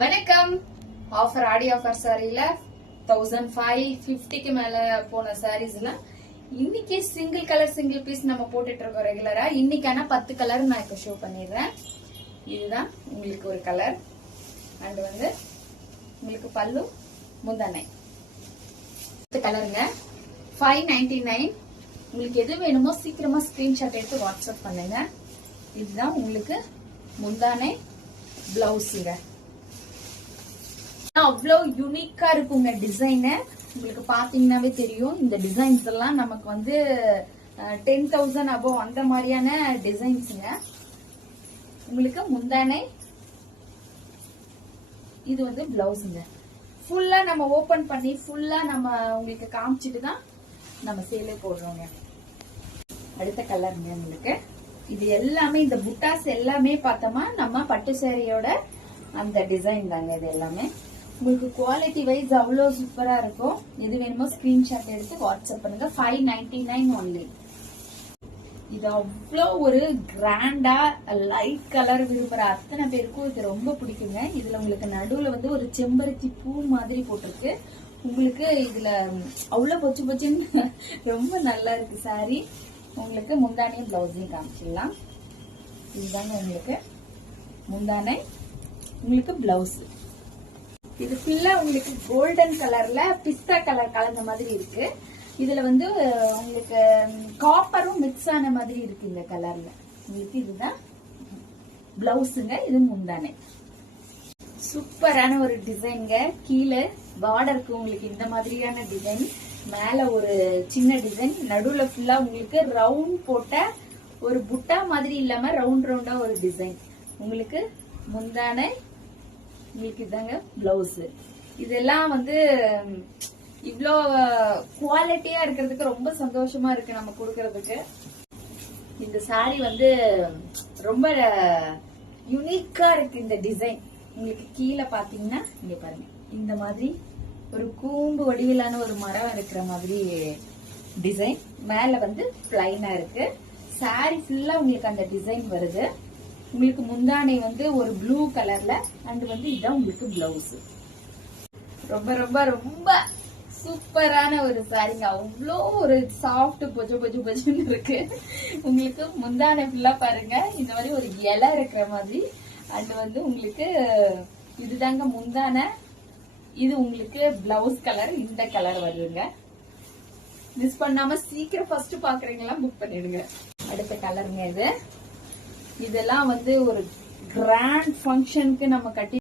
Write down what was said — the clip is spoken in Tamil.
வணக்கம். ஆஃபர் ஆடி ஆஃபர் சாரியில 1550க்கு மேல போன சாரீஸ் எல்லாம் இன்னைக்கு சிங்கிள் கலர் சிங்கிள் பீஸ் நம்ம போட்டுட்டு இருக்கோம் ரெகுலரா. இன்னைக்கான 10 கலர் நான் இப்ப ஷோ பண்ணிடுறேன். இதுதான் உங்களுக்கு ஒரு கலர் அண்ட் வந்து உங்களுக்கு பல்லு முந்தானை கலருங்க. 599. உங்களுக்கு எது வேணுமோ சீக்கிரமா ஸ்கிரீன்ஷாட் எடுத்து வாட்ஸ்அப் பண்ணுங்க. இதுதான் உங்களுக்கு முந்தானை பிளவுஸுங்க. அவ்வளோ யூனிக்கா இருக்குங்க டிசைன். உங்களுக்கு பாத்தீங்கன்னாவே தெரியும் இந்த டிசைன்ஸ் எல்லாம் நமக்கு வந்து 10,000 அபோவ் அந்த மாதிரியான டிசைன்ஸுங்க. உங்களுக்கு முந்தானை, இது வந்து பிளவுஸுங்க. ஃபுல்லா நம்ம ஓபன் பண்ணி ஃபுல்லா நம்ம உங்களுக்கு காமிச்சிட்டு தான் நம்ம சேலே போடுறோங்க. அடுத்த கலருங்க உங்களுக்கு. இது எல்லாமே இந்த புட்டாஸ் எல்லாமே பார்த்தோமா நம்ம பட்டு சேரியோட அந்த டிசைன் தாங்க. இது எல்லாமே உங்களுக்கு குவாலிட்டி வைஸ் அவ்வளோ சூப்பரா இருக்கும். எது வேணுமோ ஸ்கிரீன்ஷாட் எடுத்து வாட்ஸ்அப் பண்ணுங்க. 599 ஒன்லி. இது அவ்வளோ ஒரு கிராண்டா லைட் கலர் விரும்புற அத்தனை பேருக்கும் இது ரொம்ப பிடிக்குங்க. இதுல உங்களுக்கு நடுவுல வந்து ஒரு செம்பருத்தி பூ மாதிரி போட்டிருக்கு. உங்களுக்கு இதுல அவ்வளவு பொச்சு பொச்சுன்னு ரொம்ப நல்லா இருக்கு சாரி. உங்களுக்கு முந்தானையும் பிளவுஸையும் காமிச்சிடலாம். இதுதாங்க உங்களுக்கு முந்தானை, உங்களுக்கு பிளவுஸ். இது ஃபுல்லா உங்களுக்கு கோல்டன் கலர்ல பிஸ்தா கலர் கலந்த மாதிரி இருக்கு. இதுல வந்து உங்களுக்கு காப்பரும் மிக்ஸ் ஆன மாதிரி இருக்கு இந்த கலர்ல. உங்களுக்கு இதுதான் பிளவுஸுங்க. இது முந்தானை. சூப்பரான ஒரு டிசைன்ங்க. கீழே பார்டருக்கு உங்களுக்கு இந்த மாதிரியான டிசைன், மேல ஒரு சின்ன டிசைன், நடுவுல ஃபுல்லா உங்களுக்கு ரவுண்ட் போட்ட ஒரு புட்டா மாதிரி இல்லாம ரவுண்ட் ரவுண்டா ஒரு டிசைன். உங்களுக்கு முந்தானை, உங்களுக்கு இதாங்க பிளவுஸ். இதெல்லாம் வந்து இவ்வளோ குவாலிட்டியா இருக்கிறதுக்கு ரொம்ப சந்தோஷமா இருக்கு நம்ம கொடுக்கறதுக்கு. இந்த சாரி வந்து ரொம்ப யூனிக்கா இருக்கு இந்த டிசைன். உங்களுக்கு கீழே பாத்தீங்கன்னா இங்க பாருங்க, இந்த மாதிரி ஒரு கூம்பு வடிவிலான ஒரு மரம் இருக்கிற மாதிரி டிசைன். மேல வந்து பிளைனா இருக்கு. சாரி ஃபுல்லா உங்களுக்கு அந்த டிசைன் வருது. உங்களுக்கு முந்தானை வந்து ஒரு ப்ளூ கலர்ல அண்ட் வந்து இதான் உங்களுக்கு பிளவுஸ். ரொம்ப ரொம்ப ரொம்ப சூப்பரான ஒரு சாரிங்க. அவ்வளோ ஒரு சாஃப்ட் பொஜு பொஜு பொஜுன்னு இருக்கு. உங்களுக்கு முந்தானை ஃபுல்லா பாருங்க இந்த மாதிரி ஒரு இலை இருக்கிற மாதிரி. அண்ட் வந்து உங்களுக்கு இதுதாங்க முந்தானை. இது உங்களுக்கு பிளவுஸ் கலர் இந்த கலர் வருதுங்க. மிஸ் பண்ணாம சீக்கிரம் ஃபர்ஸ்ட் பாக்குறீங்களா புக் பண்ணிடுங்க. அடுத்த கலருங்க இது. இதெல்லாம் வந்து ஒரு கிராண்ட் ஃபங்க்ஷனுக்கு நம்ம கட்டி